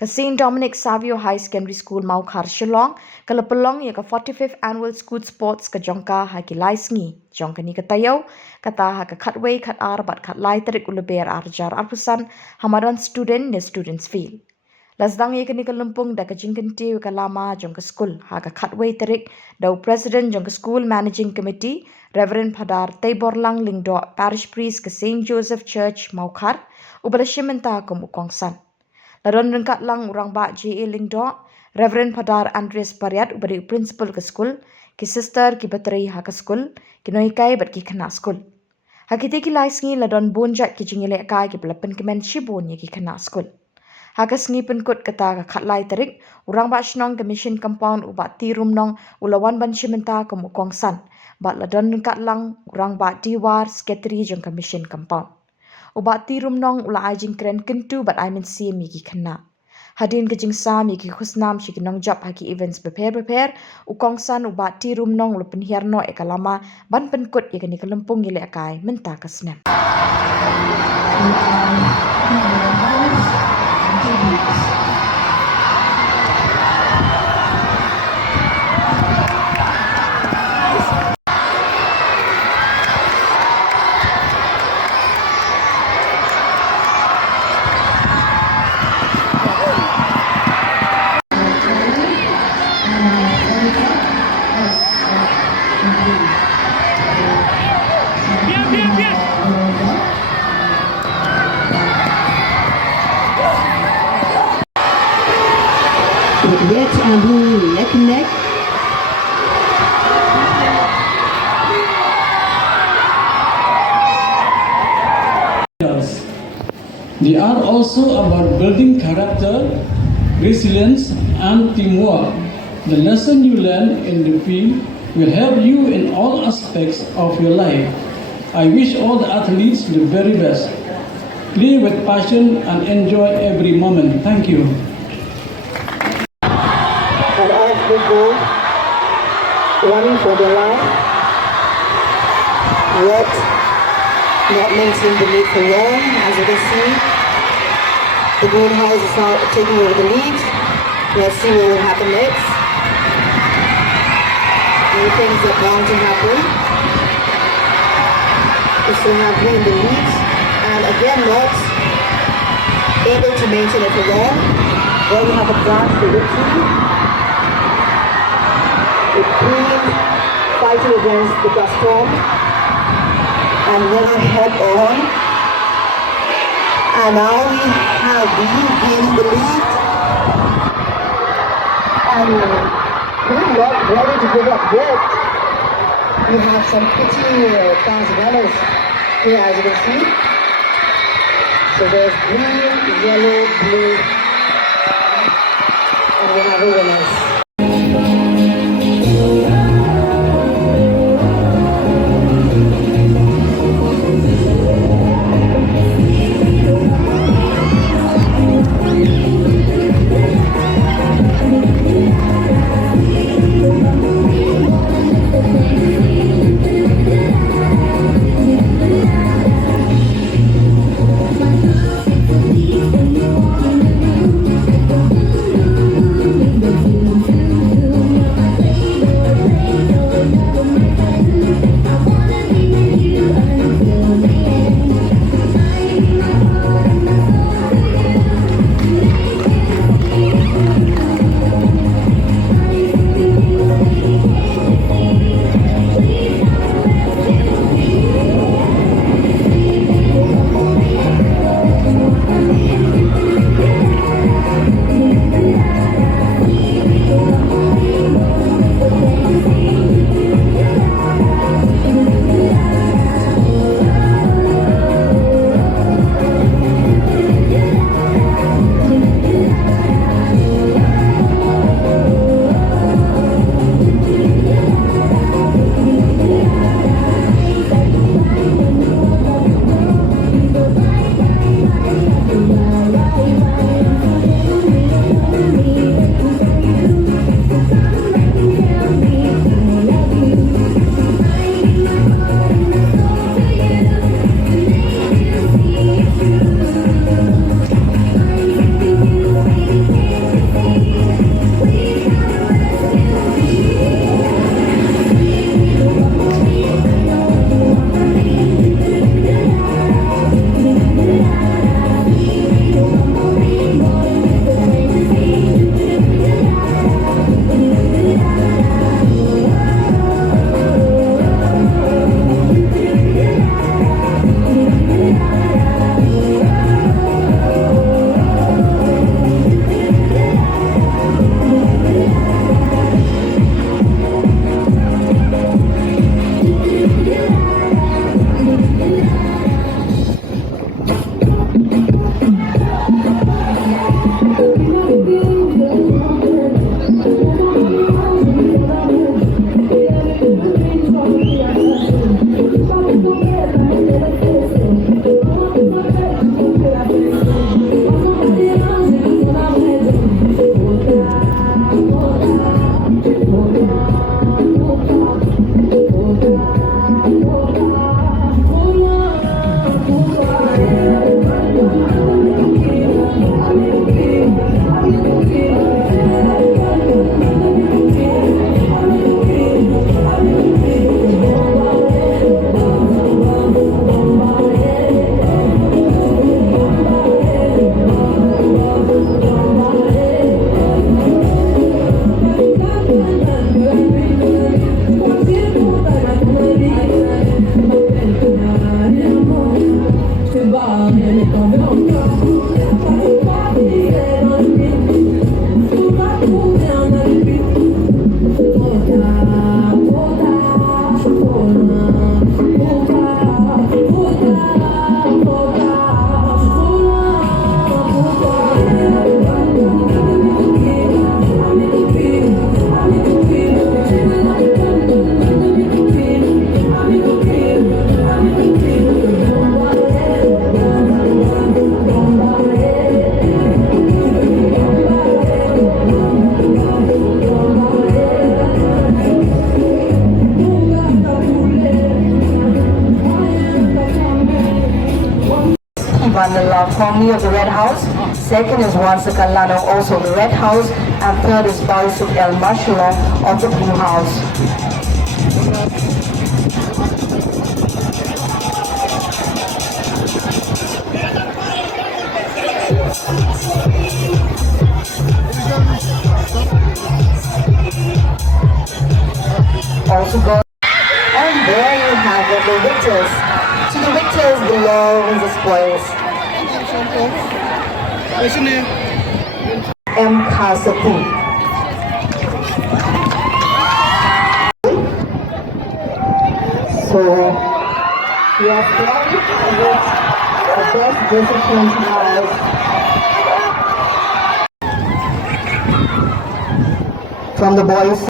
Kasin Dominic Savio'S High Secondary School Mawkhar Shillong kalapalong ya ka 45th annual school sports ka jongka ha ki laisngi jongka ni katayo kata ha ka khatway khat ar bat khat lai tarik uluber arjar arpusan hamaran student ne students feel lasdang ye kani kalumpung da ka jingkanti ka lama jongka school ha ka khatway tarik dau president jongka school managing committee Reverend Padar Teiborlang Lingdo parish priest ka St Joseph Church Mawkhar ubalashimenta kum ukongsan Laron rengkat lang urang ba JA Lingdo, Reverend Padar Andres Pariat ubari principal ke school, ki sister ki bateri ha ke school, ki noikai bat ki kena school. Hakite ki laisngi ladon bonjat ki jingile kai ki pelapen kemen shibon ye ki kena school. Haka sngi penkut kata ka khatlai tarik, urang ba shnong ke mission compound ubat ti rumnong ulawan ban shimenta ke mukongsan, bat ladon rengkat lang urang ba diwar sekretari jong ke mission compound. Ubat ti rumnong ula ajing keren kentu bat I mean see mi ki kena. Hadin ke jing sa mi ki khusnam shi ki nong job haki events prepare ukongsan ubat ti rumnong ula penhiarno ekalama ban penkut ye kani kelempung ile akai menta kasnem. Yet Abu neck and neck. They are also about building character, resilience, and teamwork. The lesson you learn in the field will help you in all aspects of your life. I wish all the athletes the very best. Play with passion and enjoy every moment. Thank you. And as they go, running for their life, yet not mincing beneath the wall, as you can see. The Green House is now taking over the lead. Let's see what will happen next. Many things are bound to happen. We still have him in the lead, and again not able to maintain it for long. Well, we have a dance for victory. The Queen fighting against the dust storm and never head on. And now we have gained the lead. And we're not ready to give up yet. We have some pretty fast runners here, as you can see. So there's green, yellow, blue, and we have a winners. formerly of the Red House. Second is Wansakan Lanong, also the Red House. And third is Barisuk El Mashulong of the Blue House. Also go, and there you have it, the victors. To the victors belongs the spoils. Kasapu. So we are playing with the best disciplined house from the boys'